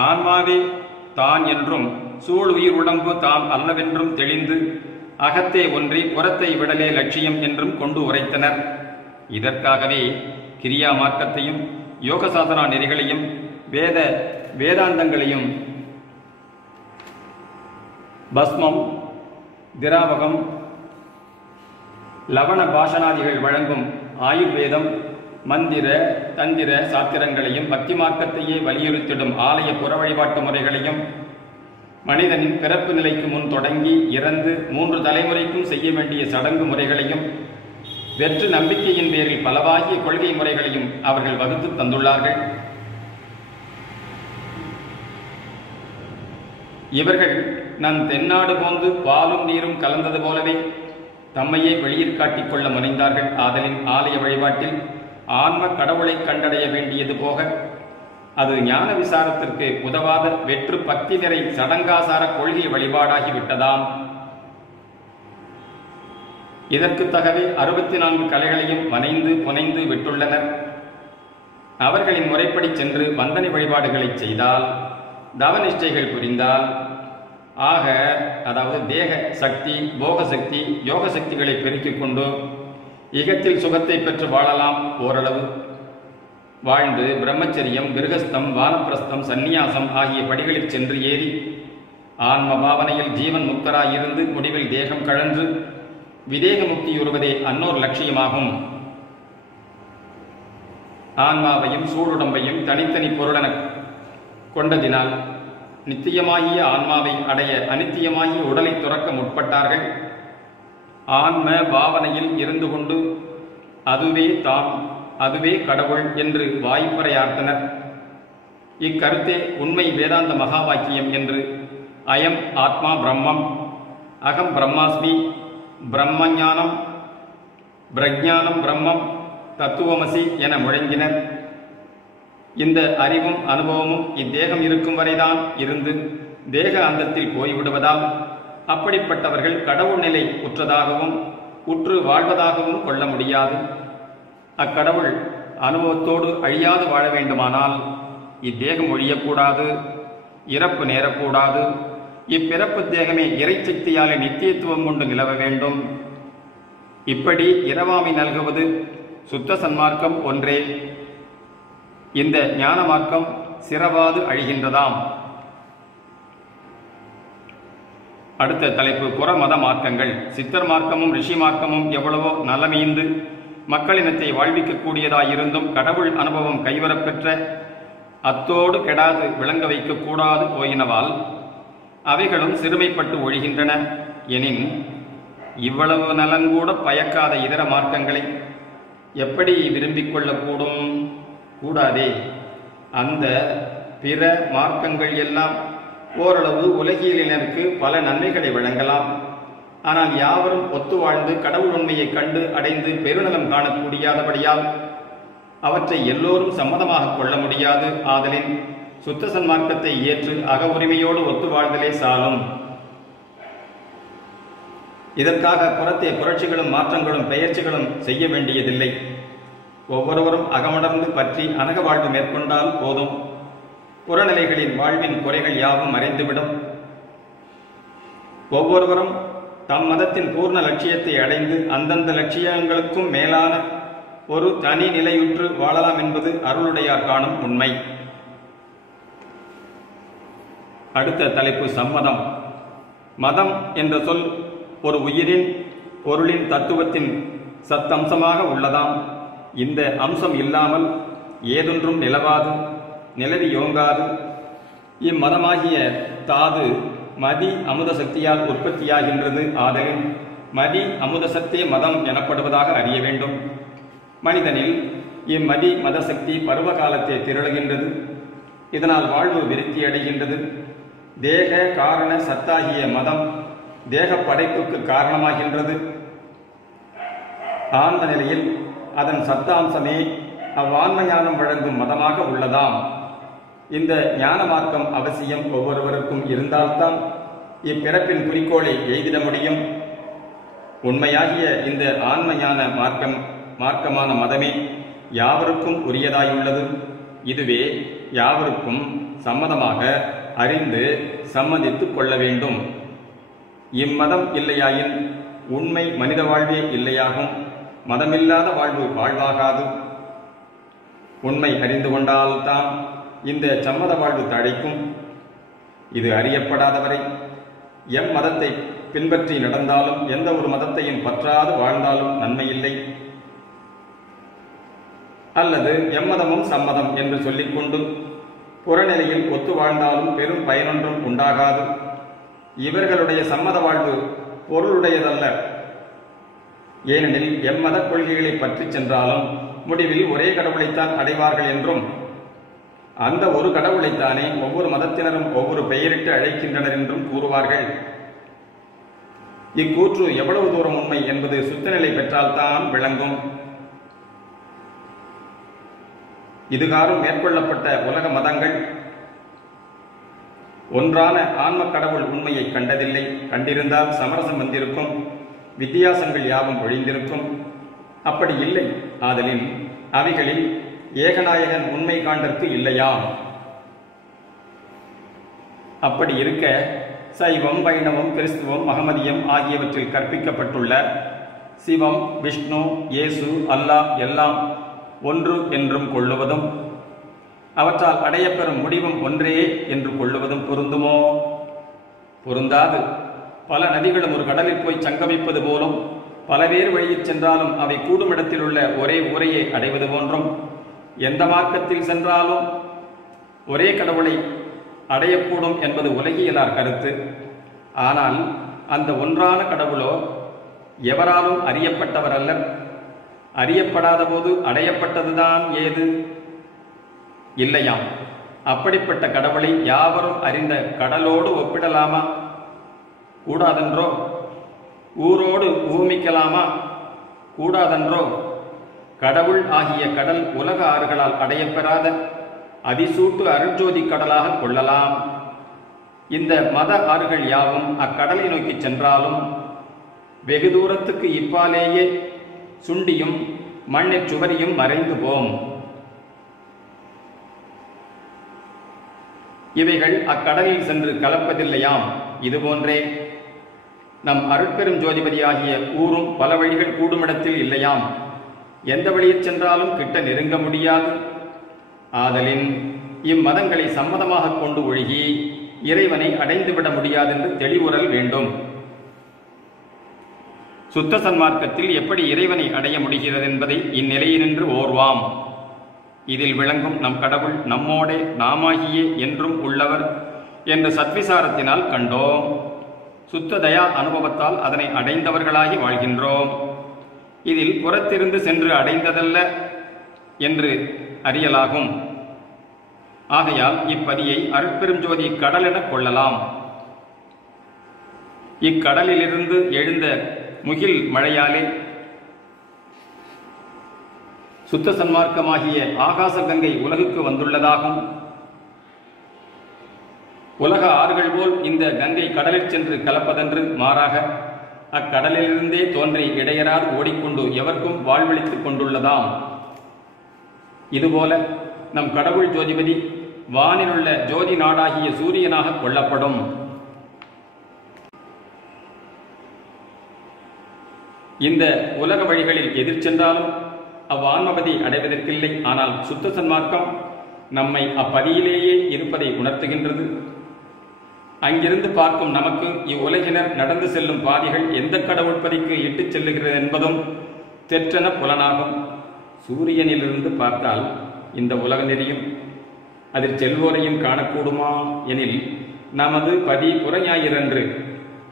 ஆன்மாவே தான் என்றும் சூழ் உயிர் உடம்பு தாம் அல்லவென்றும் தெளிந்து அகத்தே ஒன்றி புறத்தை விடலே லட்சியம் என்றும் கொண்டு உரைத்தனர். இதற்காகவே கிரியா மார்க்கத்தையும் யோக சாதனா நெறிகளையும் வேதாந்தங்களையும் பஸ்மம், திராவகம், லவண பாஷனாதிகள் வழங்கும் ஆயுர்வேதம், மந்திர தந்திர சாத்திரங்களையும் பக்தி மார்க்கத்தையே வலியுறுத்திடும் ஆலய புற வழிபாட்டு முறைகளையும் மனிதனின் பிறப்பு நிலைக்கு முன் தொடங்கி இறந்து 3 தலைமுறைக்கும் செய்ய வேண்டிய சடங்கு முறைகளையும் வெற்று நம்பிக்கையின் பேரில் பலவாகிய கொள்கை முறைகளையும் அவர்கள் வகுத்து தந்துள்ளார்கள். இவர்கள் நம் தென்னாடு போந்து பாலும் நீரும் கலந்தது போலவே தம்மையே வெளியில் காட்டிக் கொள்ள முனைந்தார்கள். ஆதலின் ஆலய வழிபாட்டில் ஆன்ம கடவுளை கண்டடைய வேண்டியது போக அது ஞான விசாரத்திற்கு உதவாத வெற்று பக்தி நிறை சடங்காசார கொள்கை வழிபாடாகிவிட்டதாம். இதற்கு தகவே 64 கலைகளையும் வனைந்து புனைந்து விட்டுள்ளனர். அவர்களின் முறைப்படி சென்று வந்தனை வழிபாடுகளை செய்தால், தவநிஷ்டைகள் புரிந்தால் அதாவது தேக சக்தி, போக சக்தி, யோக சக்திகளை பெருக்கிக் கொண்டு இகத்தில் சுகத்தை பெற்று வாழலாம். ஓரளவு வாழ்ந்து பிரம்மச்சரியம், கிருகஸ்தம், வானப்பிரஸ்தம், சந்நியாசம் ஆகிய படிகளில் சென்று ஏறி ஆன்ம பாவனையில் ஜீவன் முக்தராயிருந்து முடிவில் தேகம் கழன்று விதேக முக்தியுறுவதே அன்னோர் லட்சியமாகும். ஆன்மாவையும் சூடுடம்பையும் தனித்தனி பொருளென கொண்டதினால் நித்தியமாகிய ஆன்மாவை அடைய அனித்தியமாகிய உடலை துறக்க முற்பட்டார்கள். ஆன்ம பாவனையில் இருந்து கொண்டு அதுவே தான், அதுவே கடவுள் என்று வாய்ப்பறையார்த்தனர். இக்கருத்தே உண்மை வேதாந்த மகா வாக்கியம் என்று அயம் ஆத்மா பிரம்மம், அகம் பிரம்மாஸ்மி, பிரம்மஞானம் பிரஜானம் பிரம்மம், தத்துவமசி என முழங்கினர். இந்த அறிவும் அனுபவமும் இத்தேகம் இருக்கும் வரைதான் இருந்து தேக அந்தத்தில் போய்விடுவதால் அப்படிப்பட்டவர்கள் கடவுள் நிலை உற்றதாகவும் உற்று வாழ்வதாகவும் கொள்ள முடியாது. அக்கடவுள் அனுபவத்தோடு அழியாது வாழ வேண்டுமானால் இத்தேகம் ஒழியக்கூடாது, இறப்பு நேரக்கூடாது. இப்பிறப்பு தேகமே இறைச்சக்தியாலே நித்தியத்துவம் கொண்டு நிலவ வேண்டும். இப்படி இரவாமை நல்குவது சுத்த சன்மார்க்கம் ஒன்றே. இந்த ஞான மார்க்கம் சிறவாது அழிகின்றதாம். அடுத்த தலைப்பு புறமத மார்க்கங்கள். சித்தர் மார்க்கமும் ரிஷி மார்க்கமும் எவ்வளவோ நலமீந்து மக்களினத்தை வாழ்விக்கக்கூடியதாயிருந்தும் கடவுள் அனுபவம் கைவரப்பெற்ற அத்தோடு கெடாது விளங்க வைக்கக்கூடாது போயினவால் அவைகளும் சிறுமைப்பட்டு ஒழிகின்றன. எனின் இவ்வளவு நலங்கூட பயக்காத இதர மார்க்கங்களை எப்படி விரும்பிக் கொள்ளக்கூடும்? கூடாதே. அந்த பிற மார்க்கங்கள் எல்லாம் ஓரளவு உலகியலினருக்கு பல நன்மைகளை வழங்கலாம். ஆனால் யாவரும் ஒத்து வாழ்ந்து கடவுள் உண்மையை கண்டு அடைந்து பெருநலம் காணக்கூடியாதபடியால் அவற்றை எல்லோரும் சம்மதமாக கொள்ள முடியாது. ஆதலின் சுத்த சன்மார்க்கத்தை ஏற்று அக உரிமையோடு ஒத்து வாழ்தலே சாலும். இதற்காக புறத்தே புரட்சிகளும் மாற்றங்களும் பெயர்ச்சிகளும் செய்ய வேண்டியதில்லை. ஒவ்வொருவரும் அகமடர்ந்து பற்றி அனக வாழ்வு மேற்கொண்டால் போதும். புறநிலைகளின் வாழ்வின் குறைகள் யாவும் மறைந்துவிடும். ஒவ்வொருவரும் தம் மதத்தின் பூர்ண லட்சியத்தை அடைந்து அந்தந்த லட்சியங்களுக்கும் மேலான ஒரு தனி நிலையுற்று வாழலாம் என்பது அருளுடையார் காணும் உண்மை. அடுத்த தலைப்பு சம்மதம். மதம் என்ற சொல் ஒரு உயிரின் பொருளின் தத்துவத்தின் சத்தம்சமாக உள்ளதாம். இந்த அம்சம் இல்லாமல் ஏதொன்றும் நிலவாது, நிலவி யோங்காது. இம்மதமாகிய தாது மதி அமுத சக்தியால் உற்பத்தியாகின்றது. ஆதலின் மதி அமுத சக்தியே மதம் எனப்படுவதாக அறிய வேண்டும். மனிதனில் இம்மதி மத சக்தி பருவ காலத்தை திரளுகின்றது. இதனால் வாழ்வு விருத்தி அடைகின்றது. தேக காரண சத்தாகிய மதம் தேக படைப்புக்கு காரணமாகின்றது. ஆன்ம நிலையில் அதன் சத்தாம்சமே அவ்வான்ம ஞானம் வழங்கும் மதமாக உள்ளதாம். இந்த ஞான மார்க்கம் அவசியம் ஒவ்வொருவருக்கும் இருந்தால்தான் இப்பிறப்பின் குறிக்கோளை எய்திட முடியும். உண்மையாகிய இந்த ஆன்ம ஞான மார்க்கமான மதமே யாவருக்கும் உரியதாயுள்ளது. இதுவே யாவருக்கும் சம்மதமாக அறிந்து சம்மதித்து கொள்ள வேண்டும். இம்மதம் இல்லையாயின் உண்மை மனித வாழ்வே இல்லையாகும். மதமில்லாத வாழ்வு வாழ்வாகாது. உண்மை அறிந்து கொண்டால்தான் இந்த சம்மத வாழ்வு தழைக்கும். இது அறியப்படாதவரை எம் மதத்தை பின்பற்றி நடந்தாலும் எந்த ஒரு மதத்தையும் பற்றாது வாழ்ந்தாலும் நன்மையில்லை. அல்லது எம்மதமும் சம்மதம் என்று சொல்லிக்கொண்டு புறநிலையில் ஒத்து வாழ்ந்தாலும் பெரும் பயனொன்றும் உண்டாகாது. இவர்களுடைய சம்மத வாழ்வு பொருளுடையதல்ல. ஏனெனில் எம்மத கொள்கைகளை பற்றி சென்றாலும் முடிவில் ஒரே கடவுளைத்தான் அடைவார்கள் என்றும் அந்த ஒரு கடவுளைத்தானே ஒவ்வொரு மதத்தினரும் ஒவ்வொரு பெயரிட்டு அழைக்கின்றனர் என்றும் கூறுவார்கள். இக்கூற்று எவ்வளவு தூரம் உண்மை என்பது சுத்தநிலை பெற்றால்தான் விளங்கும். இதுகாரும் மேற்கொள்ளப்பட்ட உலக மதங்கள் ஒன்றான ஆன்ம கடவுள் உண்மையை கண்டதில்லை. கண்டிருந்தால் சமரசம் வந்திருக்கும், வித்தியாசங்கள் யாவும் ஒழிந்திருக்கும். அப்படி இல்லை. ஆதலின் அவைகளில் ஏகநாயகன் உண்மை காண்டற்கு இல்லையாம். அப்படி இருக்க சைவம், வைணவம், கிறிஸ்துவம், மகமதியம் ஆகியவற்றில் கற்பிக்கப்பட்டுள்ள சிவம், விஷ்ணு, இயேசு, அல்லாஹ் எல்லாம் ஒன்று என்றும் கொள்ளுவதும் அவற்றால் அடையப்பெறும் முடிவும் ஒன்றே என்று கொள்ளுவதும் பொருந்துமோ? பொருந்தாது. பல நதிகளும் ஒரு கடலில் போய் சங்கமிப்பது போலும், பலவேறு வழியில் சென்றாலும் அவை கூடும் இடத்தில் உள்ள ஒரே ஊரையை அடைவது போன்றும், எந்த மார்க்கத்தில் சென்றாலும் ஒரே கடவுளை அடையக்கூடும் என்பது உலகியலார் கருத்து. ஆனால் அந்த ஒன்றான கடவுளோ எவராலும் அறியப்பட்டவர் அல்ல. அறியப்படாத போது அடையப்பட்டதுதான் ஏது? இல்லையாம். அப்படிப்பட்ட கடவுளை யாவரும் அறிந்த கடலோடு ஒப்பிடலாமா? கூடாதென்றோ. ஊரோடு ஊமிக்கலாமா? கூடாதென்றோ. கடவுள் ஆகிய கடல் உலக ஆறுகளால் அடையப்பெறாத அதிசூட்டு அருட்ஜோதி கடலாக கொள்ளலாம். இந்த மத ஆறுகள் யாவும் அக்கடலை நோக்கி சென்றாலும் வெகு தூரத்துக்கு இப்பாலேயே சுண்டியும் மண்ணிற் சுவரியும் மறைந்து போம். இவைகள் அக்கடலில் சென்று கலப்பதில்லையாம். இதுபோன்றே நம் அருட்பெரும் ஜோதிபதி ஆகிய ஊரும் பல வழிகள் கூடுமிடத்தில் இல்லையாம். எந்த வழியில் சென்றாலும் கிட்ட நெருங்க முடியாது. ஆதலின் இம்மதங்களை சம்மதமாக கொண்டு ஒழுகி இறைவனை அடைந்துவிட முடியாதென்று தெளிவுறல் வேண்டும். சுத்த சன்மார்க்கத்தில் எப்படி இறைவனை அடைய முடிகிறது என்பதை இந்நிலையினின்று ஓர்வாம். இதில் விளங்கும் நம் கடவுள் நம்மோடே நாமாகியே என்றும் உள்ளவர் என்ற சத்விசாரத்தினால் கண்டோம். சுத்த தயா அனுபவத்தால் அதனை அடைந்தவர்களாகி வாழ்கின்றோம். இதில் புறத்திருந்து சென்று அடைந்ததல்ல என்று அறியலாகும். ஆகையால் இப்பதியை அருட்பெரும் ஜோதி கடல் என கொள்ளலாம். இக்கடலிலிருந்து எழுந்த முகில் மழையாலே சுத்த சன்மார்க்கமாகிய ஆகாச கங்கை உலகுக்கு வந்துள்ளதாகும். உலக ஆறுகள் போல் இந்த கங்கை கடலில் சென்று கலப்பதென்று, மாறாக அக்கடலிலிருந்தே தோன்றி இடையராது ஓடிக்கொண்டு எவர்க்கும் வாழ்வளித்துக் கொண்டுள்ளதாம். இதுபோல நம் கடவுள் ஜோதிபதி வானிலுள்ள ஜோதி நாடாகிய சூரியனாக கொள்ளப்படும். இந்த உலக வழிகளில் எதிர் சென்றாலும் அவ்வான்மபதி அடைவதற்கில்லை. ஆனால் சுத்த சன்மார்க்கம் நம்மை அப்பதியிலேயே இருப்பதை உணர்த்துகின்றது. அங்கிருந்து பார்க்கும் நமக்கு இவ்வுலகினர் நடந்து செல்லும் பாதைகள் எந்த கடவுள் பதிக்கு இட்டுச் செல்லுகிறது என்பதும் தெற்றென புலனாகும். சூரியனிலிருந்து பார்த்தால் இந்த உலக நெறியும் அதில் செல்வோரையும் காணக்கூடுமா எனில், நமது பதி புறஞாயிறன்று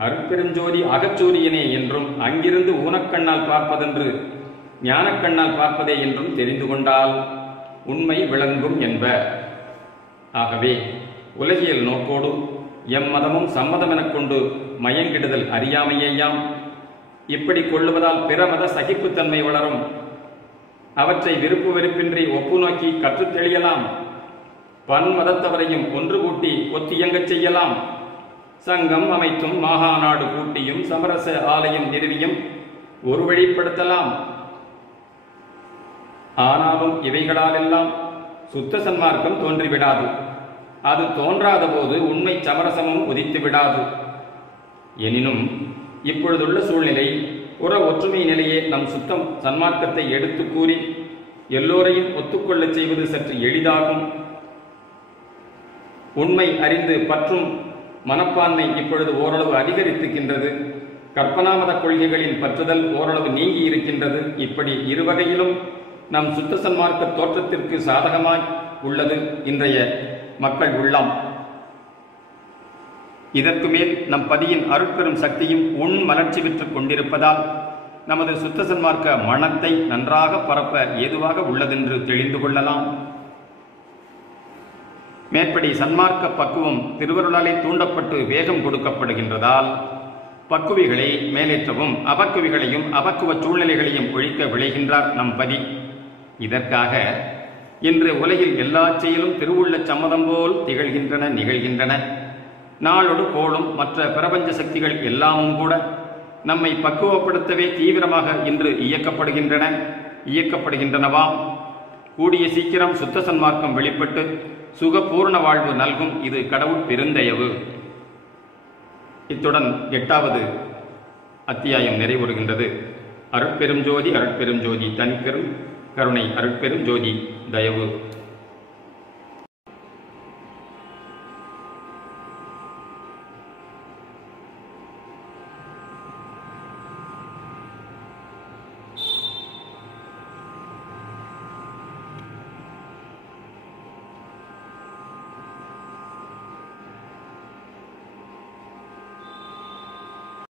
அருட்பெருஞ்சோதி அகச்சூரியனே என்றும், அங்கிருந்து ஊனக்கண்ணால் பார்ப்பதென்று ஞானக்கண்ணால் பார்ப்பதே என்றும் தெரிந்து கொண்டால் உண்மை விளங்கும் என்ப. ஆகவே உலகியல் நோக்கோடு எம்மதமும் சம்மதமெனக் கொண்டு மயங்கிடுதல் அறியாமையேயாம். இப்படி கொள்ளுவதால் பிற மத சகிப்புத்தன்மை வளரும். அவற்றை விருப்பு வெறுப்பின்றி ஒப்பு நோக்கி கற்றுத் தெளியலாம். பன்மதத்தவரையும் ஒன்று கூட்டி ஒத்தியங்கச் செய்யலாம். சங்கம் அமைத்தும் மாகாநாடு கூட்டியும் சமரச ஆலயம் நிறுவியும் ஒரு வழிப்படுத்தலாம். ஆனாலும் இவைகளாலெல்லாம் சுத்த சன்மார்க்கம் தோன்றிவிடாது. அது தோன்றாத போது உண்மை சமரசமும் உதித்து விடாது. எனினும் இப்பொழுதுள்ள சூழ்நிலை புற ஒற்றுமை நிலையே நம் சுத்தம் சன்மார்க்கத்தை எடுத்து கூறி எல்லோரையும் ஒத்துக்கொள்ளச் செய்வது சற்று எளிதாகும். உண்மை அறிந்து பற்றும் மனப்பான்மை இப்பொழுது ஓரளவு அதிகரித்துக்கின்றது. கற்பனாமத கொள்கைகளின் பற்றுதல் ஓரளவு நீங்கி இருக்கின்றது. இப்படி இருவகையிலும் நம் சுத்த சன்மார்க்க தோற்றத்திற்கு சாதகமாய் உள்ளது இன்றைய மக்கள் உள்ளம். இதற்கு மேல் நம் பதியின் அருட்பெரும் சக்தியும் உன் மலர்ச்சி பெற்றுக் கொண்டிருப்பதால் நமது சுத்த சன்மார்க்க மனத்தை நன்றாக பரப்ப ஏதுவாக உள்ளதென்று தெளிந்து கொள்ளலாம். மேற்படி சன்மார்க்க பக்குவம் திருவருளாலே தூண்டப்பட்டு வேகம் கொடுக்கப்படுகின்றதால் பக்குவிகளை மேலேற்றவும் அபக்குவிகளையும் அபக்குவ சூழ்நிலைகளையும் ஒழிக்க விளைகின்றார் நம் பதி. இதற்காக இன்று உலகில் எல்லா செயலும் திருவுள்ள சம்மதம் போல் திகழ்கின்றன, நிகழ்கின்றன. நாளொடு கோளும் மற்ற பிரபஞ்ச சக்திகள் எல்லாமும் கூட நம்மை பக்குவப்படுத்தவே தீவிரமாக இன்று இயக்கப்படுகின்றனவாம். கூடிய சீக்கிரம் சுத்த சன்மார்க்கம் வெளிப்பட்டு சுகபூர்ண வாழ்வு நல்கும். இது கடவுள் பெருந்தயவு. இத்துடன் 8வது அத்தியாயம் நிறைவுறுகின்றது. அருட்பெரும் ஜோதி, அருட்பெரும் ஜோதி, தனிப்பெரும் கருணை, அருட்பெரும் ஜோதி, தயவு.